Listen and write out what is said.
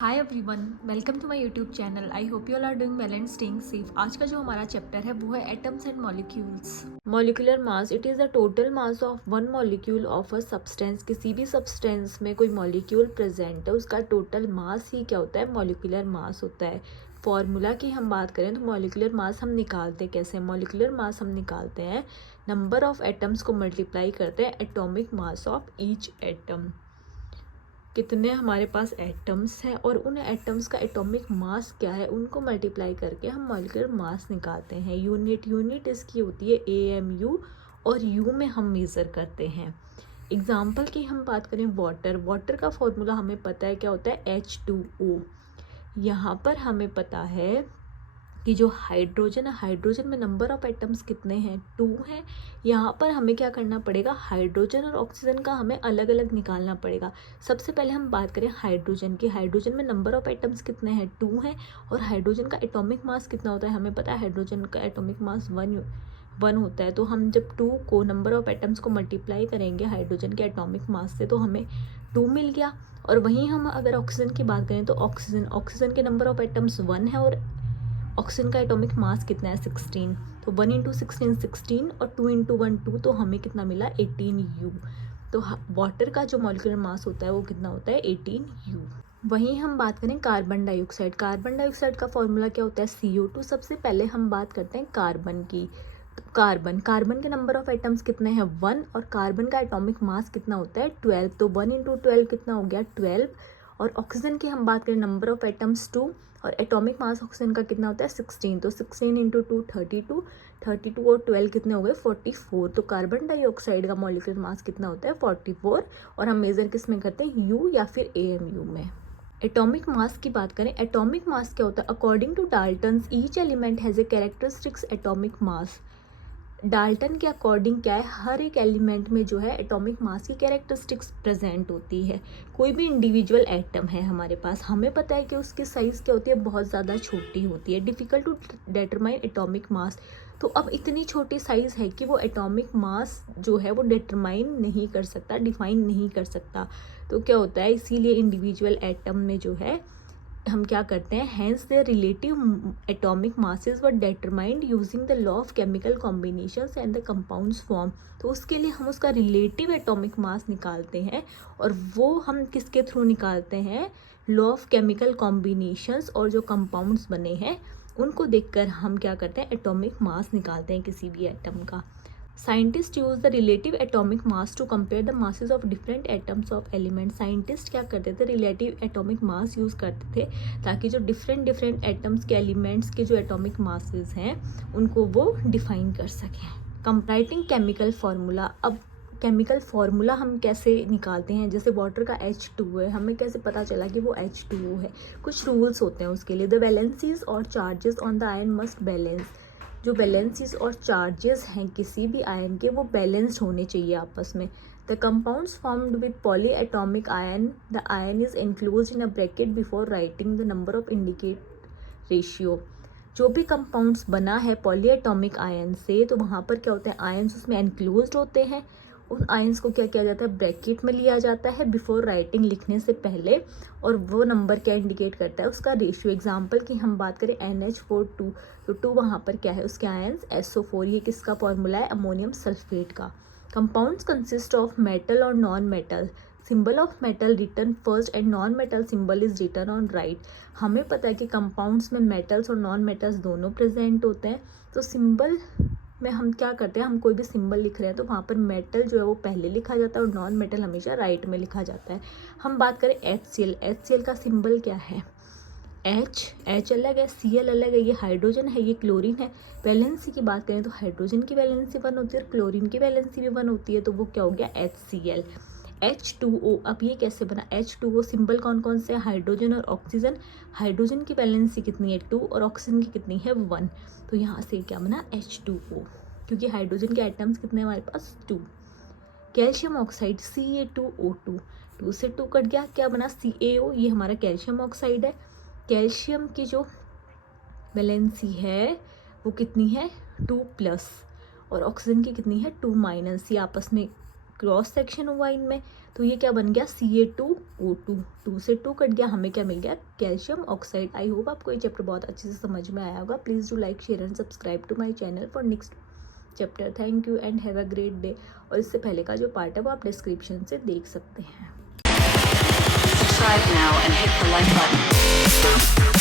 Hi everyone, welcome to my YouTube channel. I hope you all are doing well and staying safe. आज का जो हमारा chapter है वो है atoms and molecules. Molecular mass, it is the total mass of one molecule of a substance. किसी भी substance में कोई मॉलिक्यूल प्रेजेंट है उसका टोटल मास ही क्या होता है? मॉलिक्यूलर मास होता है। फॉर्मूला की हम बात करें तो मॉलिक्यूलर मास हम निकालते कैसे? मॉलिक्यूलर मास हम निकालते हैं नंबर ऑफ एटम्स को मल्टीप्लाई करते हैं atomic mass of each atom. कितने हमारे पास एटम्स हैं और उन एटम्स का एटॉमिक मास क्या है उनको मल्टीप्लाई करके हम मॉलिक्यूलर मास निकालते हैं। यूनिट इसकी होती है AMU और U में हम मेज़र करते हैं। एग्जाम्पल की हम बात करें वाटर का फॉर्मूला हमें पता है क्या होता है? H2O। यहाँ पर हमें पता है कि जो हाइड्रोजन है, हाइड्रोजन में नंबर ऑफ एटम्स कितने हैं? 2 हैं। यहाँ पर हमें क्या करना पड़ेगा? हाइड्रोजन और ऑक्सीजन का हमें अलग अलग निकालना पड़ेगा। सबसे पहले हम बात करें हाइड्रोजन की। हाइड्रोजन में नंबर ऑफ एटम्स कितने हैं? 2 हैं। और हाइड्रोजन का एटॉमिक मास कितना होता है? हमें पता है हाइड्रोजन का एटॉमिक मास 1 होता है। तो हम जब 2 को नंबर ऑफ एटम्स को मल्टीप्लाई करेंगे हाइड्रोजन के एटॉमिक मास से तो हमें 2 मिल गया। और वहीं हम अगर ऑक्सीजन की बात करें तो ऑक्सीजन के नंबर ऑफ एटम्स 1 है और ऑक्सीजन का एटॉमिक मास कितना है? 16। तो 1 इंटू 16 16 और 2 इंटू 1 2, तो हमें कितना मिला? 18U। तो वाटर का जो मॉलिक्यूलर मास होता है वो कितना होता है? 18U। वहीं हम बात करें कार्बन डाइऑक्साइड। कार्बन डाइऑक्साइड का फॉर्मूला क्या होता है? CO2। सबसे पहले हम बात करते हैं कार्बन की। तो कार्बन के नंबर ऑफ एटम्स कितने हैं? 1। और कार्बन का एटॉमिक मास कितना होता है? 12। तो 1 इंटू 12 कितना हो गया? 12। और ऑक्सीजन की हम बात करें नंबर ऑफ एटम्स 2 और एटॉमिक मास ऑक्सीजन का कितना होता है? 16। तो 16 इंटू 2 32। 32 और 12 कितने हो गए? 44। तो कार्बन डाइऑक्साइड का मॉलिक्यूलर मास कितना होता है? 44। और हम मेजर किस में करते हैं? U या फिर AMU में। एटॉमिक मास की बात करें, एटॉमिक मास क्या होता है? According to Dalton's each element has a characteristics atomic mass. Dalton के अकॉर्डिंग क्या है? हर एक एलिमेंट में जो है एटॉमिक मास की कैरेक्टरिस्टिक्स प्रेजेंट होती है। कोई भी इंडिविजुअल एटम है हमारे पास, हमें पता है कि उसकी साइज़ क्या होती है? बहुत ज़्यादा छोटी होती है। Difficult to determine atomic mass. तो अब इतनी छोटी साइज़ है कि वो एटॉमिक मास जो है वो डिटरमाइन नहीं कर सकता, डिफाइन नहीं कर सकता। तो क्या होता है? इसीलिए इंडिविजुअल एटम में जो है हम क्या करते हैं? Hence their relative atomic masses were determined using the law of chemical combinations and the compounds form. तो उसके लिए हम उसका रिलेटिव एटॉमिक मास निकालते हैं और वो हम किसके थ्रू निकालते हैं? Law of chemical combinations. और जो कंपाउंड्स बने हैं उनको देखकर हम क्या करते हैं? एटॉमिक मास निकालते हैं किसी भी एटम का। Scientist use the relative atomic mass to compare the masses of different atoms of element. Scientist क्या करते थे? रिलेटिव एटॉमिक मास यूज़ करते थे ताकि जो डिफरेंट एटम्स के एलिमेंट्स के जो एटॉमिक मासेस हैं उनको वो डिफाइन कर सकें। Writing chemical formula. अब केमिकल फार्मूला हम कैसे निकालते हैं? जैसे वाटर का H2 है, हमें कैसे पता चला कि वो H2O है? कुछ रूल्स होते हैं उसके लिए। द वैलेंसीज और charges on the ion must balance. जो वैलेंसीज और चार्जेस हैं किसी भी आयन के वो बैलेंस्ड होने चाहिए आपस में। The compounds formed with poly atomic ion, the ion is enclosed in a bracket before writing the number of indicate ratio. जो भी कंपाउंड्स बना है पॉली एटॉमिक आयन से तो वहाँ पर क्या होता है? आयन्स उसमें एनक्लोज्ड होते हैं। उन आयन्स को क्या किया जाता है? ब्रैकेट में लिया जाता है बिफोर राइटिंग, लिखने से पहले। और वो नंबर क्या इंडिकेट करता है? उसका रेशियो। एग्जाम्पल की हम बात करें NH4 2, तो 2 वहाँ पर क्या है? उसके आयन्स SO4। ये किसका फॉर्मूला है? अमोनियम सल्फेट का। कंपाउंड्स कंसिस्ट ऑफ मेटल और non metal. Symbol of metal written first and non metal symbol is return on right. हमें पता है कि कंपाउंड्स में मेटल्स और नॉन मेटल्स दोनों प्रेजेंट होते हैं। तो सिंबल में हम क्या करते हैं? हम कोई भी सिंबल लिख रहे हैं तो वहाँ पर मेटल जो है वो पहले लिखा जाता है और नॉन मेटल हमेशा राइट में लिखा जाता है। हम बात करें HCl का सिंबल क्या है? H अलग है, Cl अलग है। ये हाइड्रोजन है, ये क्लोरीन है। वैलेंसी की बात करें तो हाइड्रोजन की वैलेंसी 1 होती है और क्लोरीन की वैलेंसी भी 1 होती है। तो वो क्या हो गया? HCl। H2O। अब ये कैसे बना? H2O सिंबल कौन कौन से? हाइड्रोजन और ऑक्सीजन। हाइड्रोजन की वैलेंसी कितनी है? 2 और ऑक्सीजन की कितनी है? 1। तो यहाँ से क्या बना? H2O। क्योंकि हाइड्रोजन के एटम्स कितने हमारे पास? 2। Calcium oxide Ca2O2। 2 से 2 कट गया, क्या बना? CaO। ये हमारा कैल्शियम ऑक्साइड है। कैल्शियम की जो वैलेंसी है वो कितनी है? 2+ और ऑक्सीजन की कितनी है? 2-। ये आपस में क्रॉस सेक्शन हुआ इनमें, तो ये क्या बन गया Ca2O2, 2 से 2 कट गया, हमें क्या मिल गया कैल्शियम ऑक्साइड। आई होप आपको ये चैप्टर बहुत अच्छे से समझ में आया होगा। Please do like share and subscribe to my channel for next chapter. Thank you and have a great day. और इससे पहले का जो पार्ट है वो आप डिस्क्रिप्शन से देख सकते हैं। Subscribe now and hit the like button.